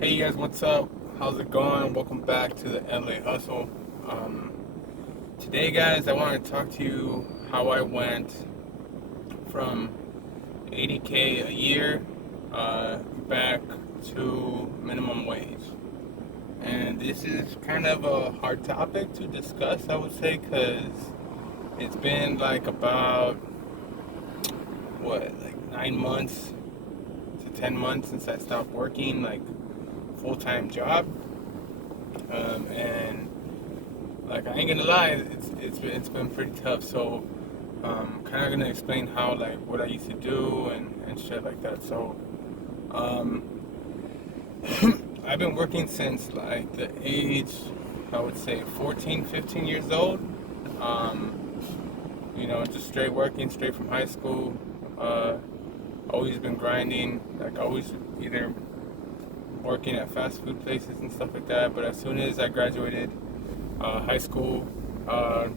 Hey you guys, what's up? How's it going? Welcome back to the LA Hustle. Today, guys, I want to talk to you how I went from 80K a year back to minimum wage. And this is kind of a hard topic to discuss, I would say, because it's been like about, like 9 months to 10 months since I stopped working, like full-time job. And like I ain't gonna lie, it's been pretty tough. So kind of gonna explain how like what I used to do and shit like that. So um, I've been working since like the age, I would say 14, 15 years old. Um, just straight working, straight from high school. Always been grinding, like always either working at fast food places and stuff like that. But as soon as I graduated high school, uh,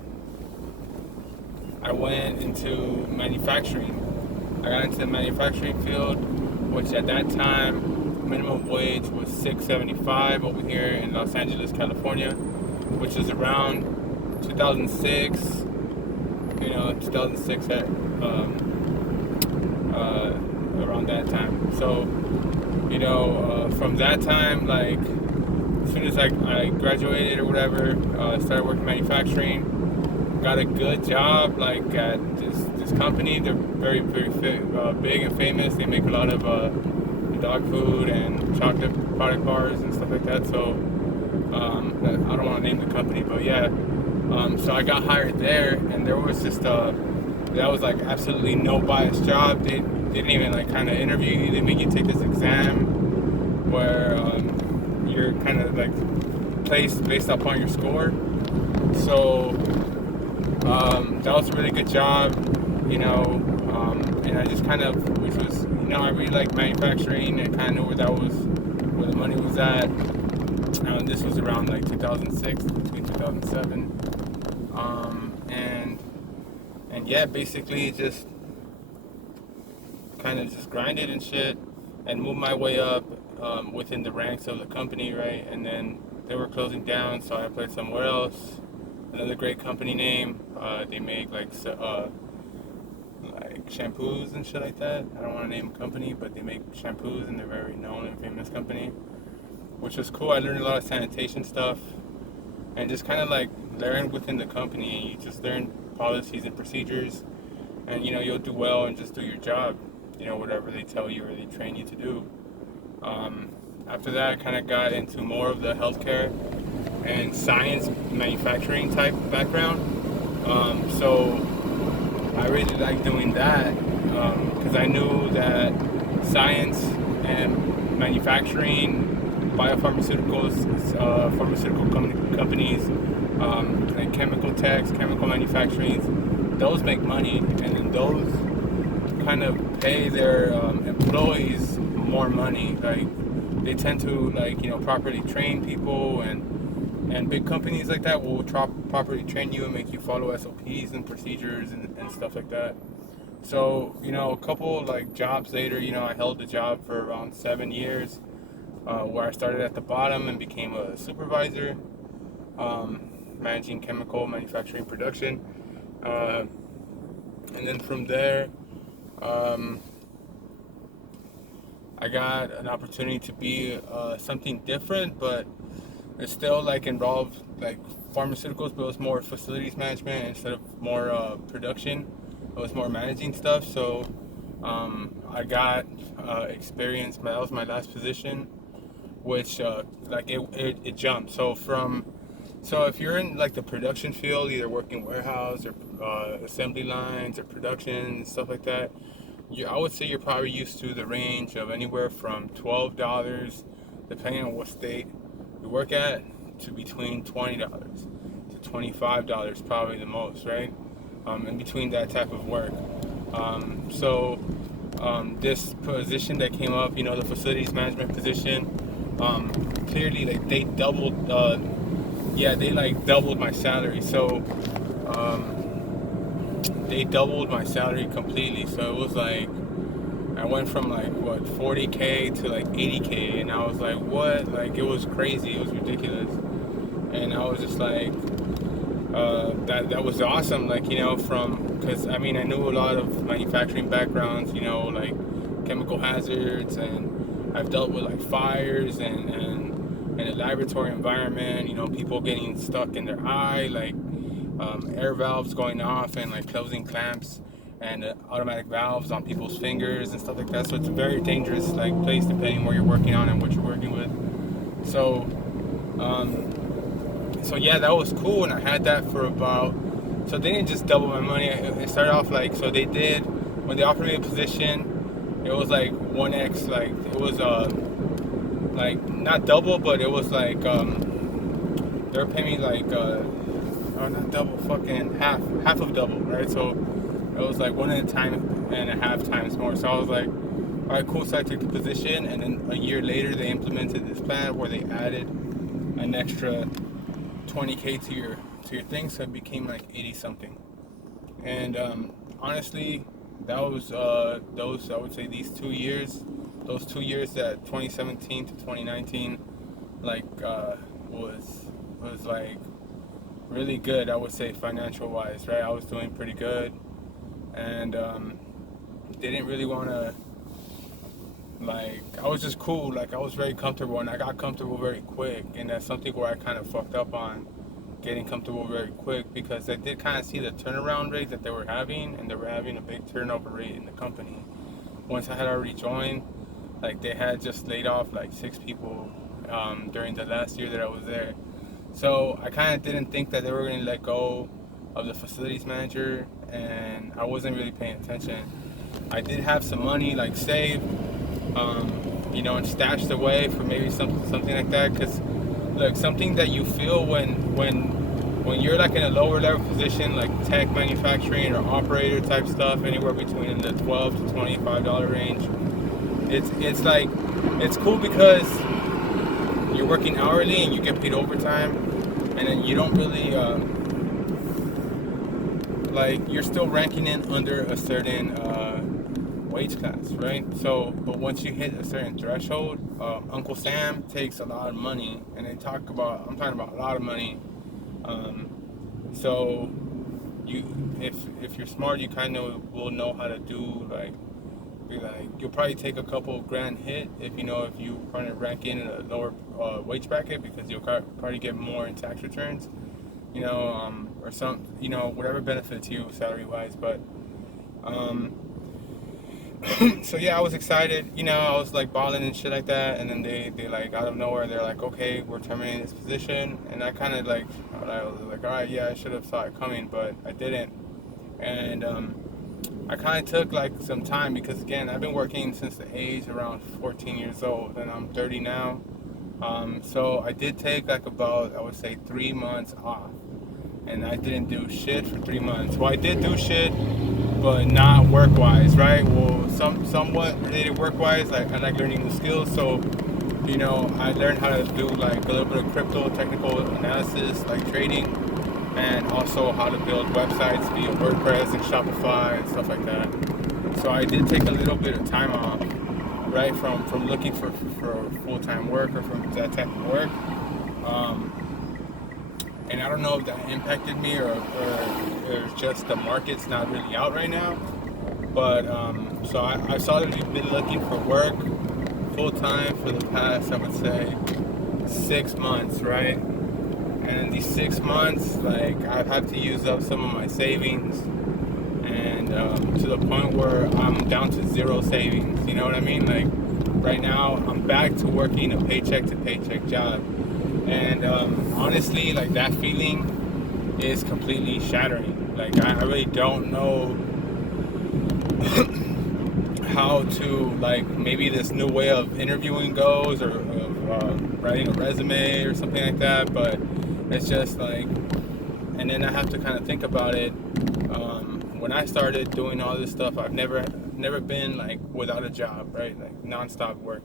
I went into manufacturing. I got into the manufacturing field, which at that time minimum wage was $6.75 over here in Los Angeles, California, which is around 2006. 2006 around that time. So from that time, like as soon as I graduated or whatever, started working manufacturing. Got a good job like at this company. They're very big and famous. They make a lot of dog food and chocolate product bars and stuff like that. So I don't want to name the company, but yeah. So I got hired there, and there was just that was like absolutely no bias job. They didn't even like kind of interview you. They make you take this exam where you're kind of like placed based upon your score. So that was a really good job, and I just kind of, which was, I really liked manufacturing and kind of knew where the money was at. This was around like 2006, between 2007, and yeah, basically just kind of just grinded and shit, and moved my way up within the ranks of the company, right? And then they were closing down, so I applied somewhere else. Another great company name. They make like shampoos and shit like that. I don't want to name a company, but they make shampoos, and they're very known and famous company, which was cool. I learned a lot of sanitation stuff, and just kind of like learn within the company. You just learn policies and procedures, and you'll do well and just do your job. Whatever they tell you or they train you to do. After that, I kind of got into more of the healthcare and science manufacturing type background. So I really like doing that because I knew that science and manufacturing, biopharmaceuticals, pharmaceutical companies, like chemical techs, chemical manufacturing, those make money, and then those kind of pay their employees more money. Like they tend to properly train people, and big companies like that will properly train you and make you follow SOPs and procedures and stuff like that. So a couple like jobs later, I held the job for around 7 years, where I started at the bottom and became a supervisor, managing chemical manufacturing production, and then from there. Um, I got an opportunity to be something different, but it still like involved like pharmaceuticals, but it was more facilities management instead of more production. It was more managing stuff. So I got experience. That was my last position, which like it jumped. So if you're in like the production field, either working warehouse or assembly lines or production stuff like that, I would say you're probably used to the range of anywhere from $12, depending on what state you work at, to between $20 to $25, probably the most, right? In between that type of work. This position that came up, the facilities management position, clearly like they doubled, they like doubled my salary. So they doubled my salary completely. So it was like I went from like what 40K to like 80K, and I was like, what? Like it was crazy, it was ridiculous, and I was just like, that was awesome. Like from because I mean I knew a lot of manufacturing backgrounds, like chemical hazards, and I've dealt with like fires and in a laboratory environment, people getting stuck in their eye, like air valves going off and like closing clamps and automatic valves on people's fingers and stuff like that. So it's a very dangerous like place depending where you're working on and what you're working with. So yeah, that was cool, and I had that for about. So they didn't just double my money. It started off like, so they did when they offered me a position, it was like 1x, like it was like not double, but it was like they were paying me like not double, fucking half of double, right? So it was like 1.5 times more. So I was like, all right, cool. So I took the position, and then a year later they implemented this plan where they added an extra 20K to your thing, so it became like 80 something. And honestly, that was those, I would say, those 2 years, that 2017 to 2019, like was like really good, I would say, financial wise, right? I was doing pretty good, and didn't really want to, like, I was just cool, like I was very comfortable, and I got comfortable very quick, and that's something where I kind of fucked up on getting comfortable very quick, because I did kind of see the turnaround rate that they were having, and they were having a big turnover rate in the company. Once I had already joined, like they had just laid off like 6 people during the last year that I was there. So I kind of didn't think that they were going to let go of the facilities manager, and I wasn't really paying attention. I did have some money like saved, and stashed away for maybe something like that. Because look, something that you feel when you're like in a lower level position, like tech manufacturing or operator type stuff, anywhere between the $12 to $25 range, it's like, it's cool because you're working hourly and you get paid overtime, and then you don't really like, you're still ranking in under a certain wage class, right? So, but once you hit a certain threshold, Uncle Sam takes a lot of money, and I'm talking about a lot of money. So if you're smart, you kind of will know how to do, like, you'll probably take a couple grand hit if you kind of rank in a lower wage bracket, because you'll probably get more in tax returns, or some, whatever benefits you salary wise. But so yeah, I was excited, I was like balling and shit like that, and then they like out of nowhere, they're like, okay, we're terminating this position. And I kind of like, I was like, all right, yeah, I should have saw it coming, but I didn't. And I kind of took like some time, because again, I've been working since the age around 14 years old, and I'm 30 now. So I did take like about, I would say, 3 months off, and I didn't do shit for 3 months. Well, I did do shit, but not work-wise, right? Well, somewhat related work-wise. I like learning new skills, so I learned how to do like a little bit of crypto technical analysis, like trading, and also how to build websites via WordPress and Shopify and stuff like that. So I did take a little bit of time off, right, from looking for full-time work or from that type of work. And I don't know if that impacted me or just the market's not really out right now. But so I solidly been looking for work full-time for the past, I would say, 6 months, right? And these 6 months, like, I've had to use up some of my savings, and to the point where I'm down to 0 savings. You know what I mean? Like, right now, I'm back to working a paycheck-to-paycheck job. And honestly, like, that feeling is completely shattering. Like, I really don't know how to, like, maybe this new way of interviewing goes, or writing a resume or something like that. But it's just like, and then I have to kind of think about it. When I started doing all this stuff, I've never been like without a job, right? Like nonstop work.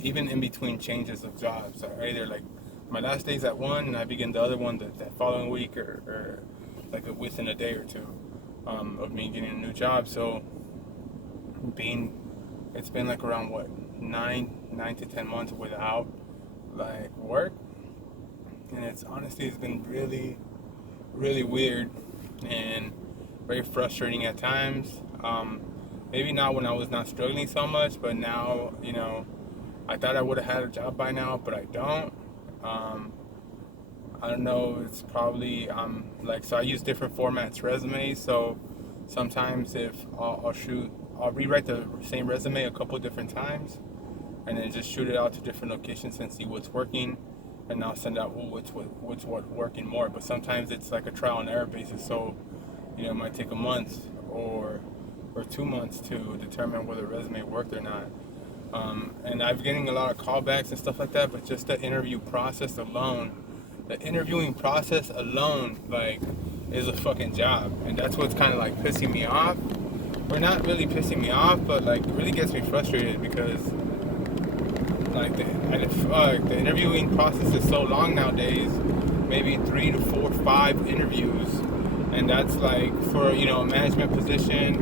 Even in between changes of jobs, either like my last day's at one and I begin the other one that following week, or like within a day or two of me getting a new job. So being it's been like around what, 9 to 10 months without like work, and it's been really, really weird and very frustrating at times. Maybe not when I was not struggling so much, but now, I thought I would have had a job by now, but I don't. I don't know, it's probably, so I use different formats resumes, so sometimes if I'll rewrite the same resume a couple different times, and then just shoot it out to different locations and see what's working, and I'll send out what's working more. But sometimes it's like a trial and error basis, so it might take a month or 2 months to determine whether the resume worked or not. And I'm getting a lot of callbacks and stuff like that, but just the interviewing process alone, like, is a fucking job, and that's what's kind of like pissing me off. Or not really pissing me off, but like really gets me frustrated, because like the interviewing process is so long nowadays, maybe 3 to 4, 5 interviews, and that's like for a management position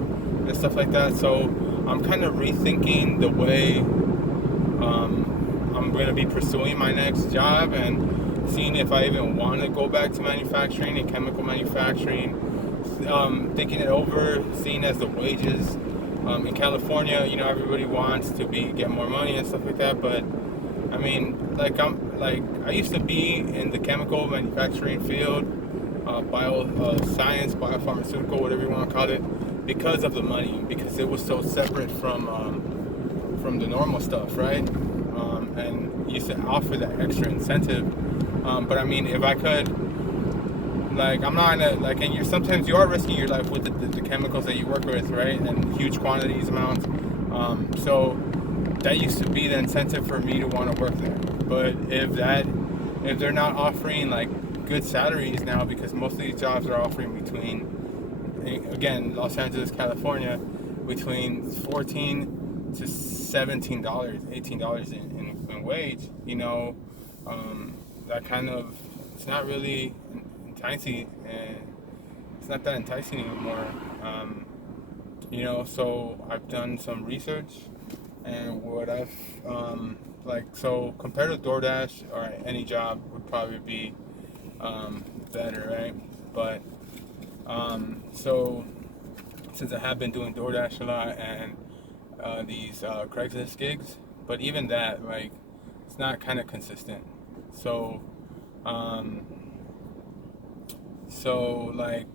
and stuff like that. So I'm kind of rethinking the way I'm going to be pursuing my next job, and seeing if I even want to go back to manufacturing and chemical manufacturing. Thinking it over, seeing as the wages in California, everybody wants to get more money and stuff like that. But I mean, I used to be in the chemical manufacturing field, bioscience, biopharmaceutical, whatever you want to call it, because of the money, because it was so separate from the normal stuff, right? And used to offer that extra incentive. But I mean, if I could, I'm not gonna, and sometimes you are risking your life with the chemicals that you work with, right? And huge quantities, amounts. So that used to be the incentive for me to want to work there. But if they're not offering good salaries now, because most of these jobs are offering between, again, Los Angeles, California, between $14 to $17, $18 in wage, that kind of, it's not really enticing, and it's not that enticing anymore. So I've done some research, and what I've so compared to DoorDash or any job would probably be better, right? But so since I have been doing DoorDash a lot and these Craigslist gigs, but even that, it's not kind of consistent. So I'm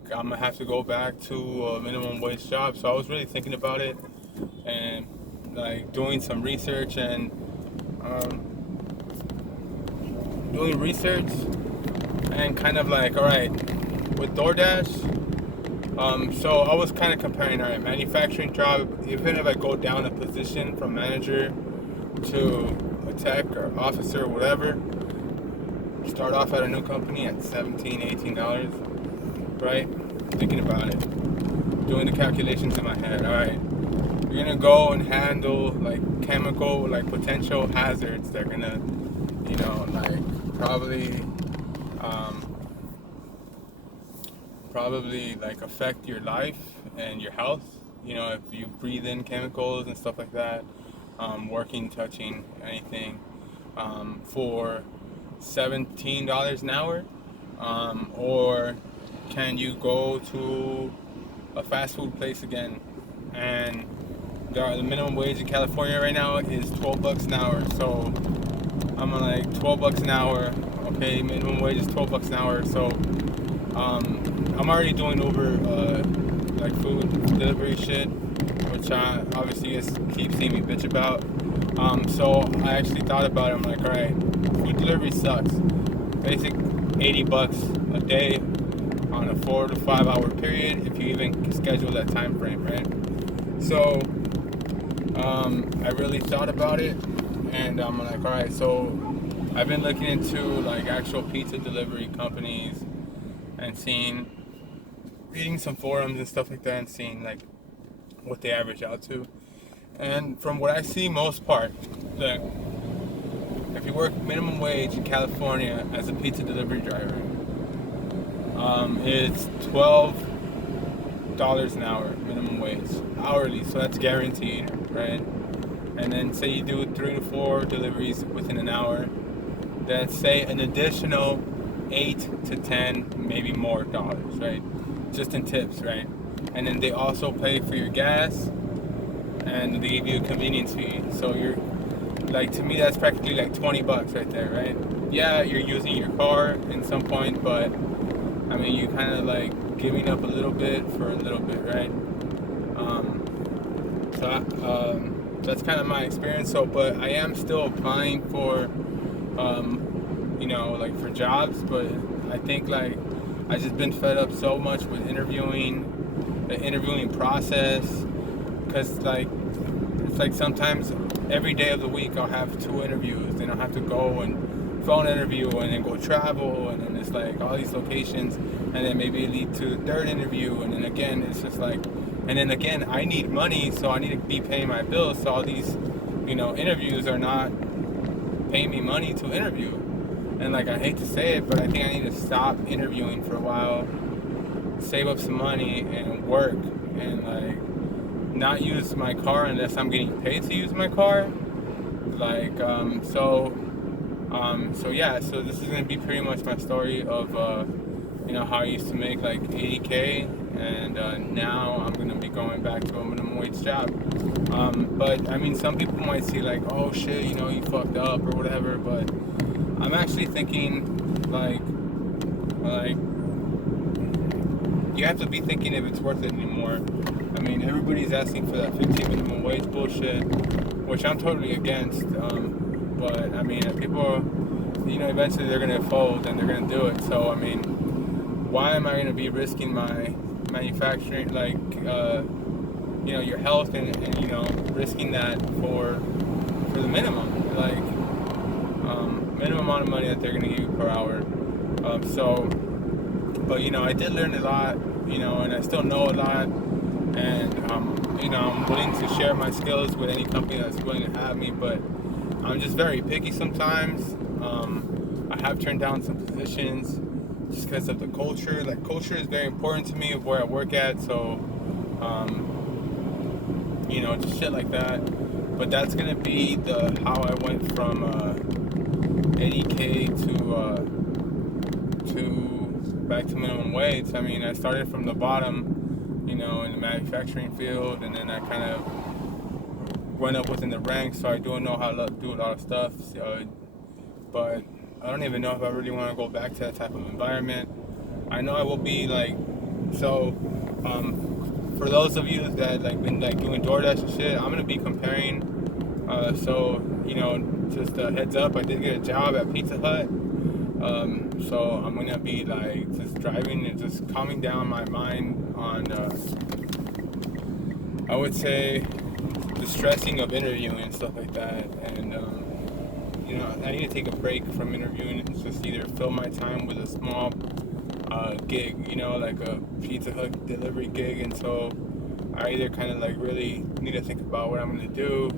gonna have to go back to a minimum wage job. So I was really thinking about it, and doing some research, and kind of all right, with DoorDash. So I was kind of comparing, all right, manufacturing job, even if I go down a position from manager to a tech or officer or whatever, start off at a new company at $17, $18, right? Thinking about it, doing the calculations in my head. All right, you're gonna go and handle chemical, potential hazards. They're gonna, probably affect your life and your health. If you breathe in chemicals and stuff like that, working, touching, anything, for $17 an hour, or can you go to a fast food place again? And the minimum wage in California right now is $12 an hour. So I'm $12 an hour. Okay, minimum wage is $12 an hour. So I'm already doing Uber, food delivery shit, which I obviously you guys keep seeing me bitch about. So I actually thought about it. I'm all right, food delivery sucks. Basic $80 a day on a 4 to 5 hour period, if you even schedule that time frame, right? So I really thought about it, and I'm all right, so I've been looking into actual pizza delivery companies, and reading some forums and stuff like that, and seeing what they average out to. And from what I see, most part, if you work minimum wage in California as a pizza delivery driver, it's $12 an hour minimum wage hourly, so that's guaranteed, right? and then say you do 3 to 4 deliveries within an hour, then say an additional 8 to 10, maybe more dollars, right? Just in tips, right? And then they also pay for your gas, and they give you a convenience fee. So you're like, to me, that's practically like $20 right there, right? Yeah, you're using your car in some point, but I mean, you kind of like giving up a little bit for a little bit, right? That's kind of my experience. So, but I am still applying for, like for jobs. But I think like I just been fed up so much with the interviewing process, because like it's like sometimes every day of the week I'll have 2 interviews, then I'll have to go and phone interview and then go travel, and then it's like all these locations, and then maybe it lead to a 3rd interview, and then again it's just like, and then again I need money, so I need to be paying my bills, so all these interviews are not paying me money to interview. And like, I hate to say it, but I think I need to stop interviewing for a while, save up some money and work, and like not use my car unless I'm getting paid to use my car. Like, so yeah, so this is gonna be pretty much my story of how I used to make like 80K, and now I'm gonna be going back to a minimum wage job. But I mean, some people might see like, oh shit, you fucked up or whatever, but I'm actually thinking like you have to be thinking if it's worth it anymore. I mean, everybody's asking for that 15 minimum wage bullshit, which I'm totally against. But I mean, if people, eventually they're gonna fold and they're gonna do it. So I mean, why am I gonna be risking my manufacturing, like, your health and risking that for the minimum, like, minimum amount of money that they're gonna give you per hour. But I did learn a lot, and I still know a lot, and I'm willing to share my skills with any company that's willing to have me, but I'm just very picky sometimes. I have turned down some positions just because of the culture. Like, culture is very important to me of where I work at, so just shit like that. But that's gonna be how I went from 80K to back to minimum wage. I mean, I started from the bottom, in the manufacturing field, and then I kind of went up within the ranks. So I do know how to do a lot of stuff. But I don't even know if I really want to go back to that type of environment. I know I will be like, so. For those of you that like been like doing Doordash and shit, I'm gonna be comparing. Just a heads up, I did get a job at Pizza Hut. So I'm gonna be like just driving and just calming down my mind on, I would say, the stressing of interviewing and stuff like that. And I need to take a break from interviewing and just either fill my time with a small gig, like a Pizza Hut delivery gig, and so I either kind of like really need to think about what I'm gonna do,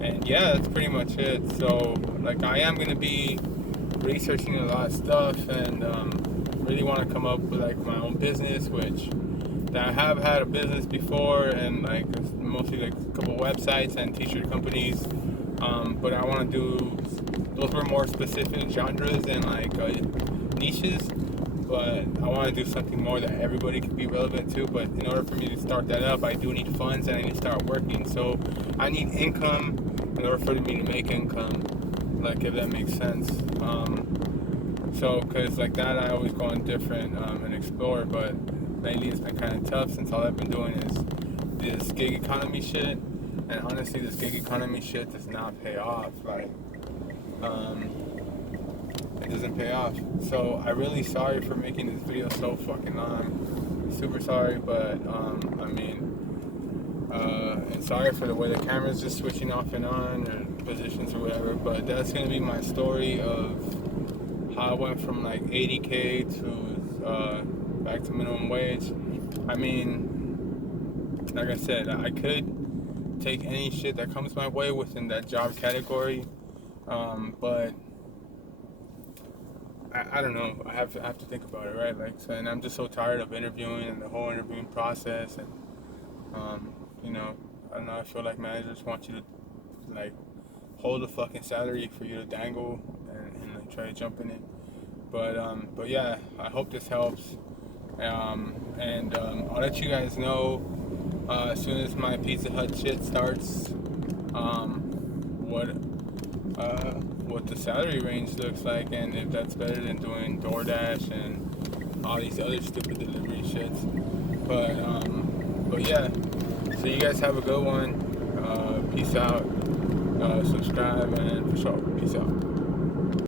and yeah, that's pretty much it. So like, I am gonna be researching a lot of stuff, and really want to come up with like my own business, which I have had a business before, and like mostly like a couple websites and t-shirt companies, but I want to do, those were more specific genres and like niches, but I want to do something more that everybody can be relevant to. But in order for me to start that up, I do need funds and I need to start working. So I need income in order for me to make income, like, if that makes sense. So because like that, I always go on different and explore, but lately it's been kind of tough since all I've been doing is this gig economy shit, and honestly this gig economy shit does not pay off. Like, it doesn't pay off. So I'm really sorry for making this video so fucking long. Super sorry, but and sorry for the way the camera's just switching off and on, or positions or whatever. But that's gonna be my story of how I went from like 80K to back to minimum wage. I mean, like I said, I could take any shit that comes my way within that job category, but I don't know. I have to think about it, right? Like, so, and I'm just so tired of interviewing and the whole interviewing process, and I don't know. I feel like managers want you to like hold a fucking salary for you to dangle and like try to jump in it. But yeah, I hope this helps. I'll let you guys know as soon as my Pizza Hut shit starts. What what the salary range looks like, and if that's better than doing Doordash and all these other stupid delivery shits. But yeah. So you guys have a good one. Peace out. Subscribe and for sure. Peace out.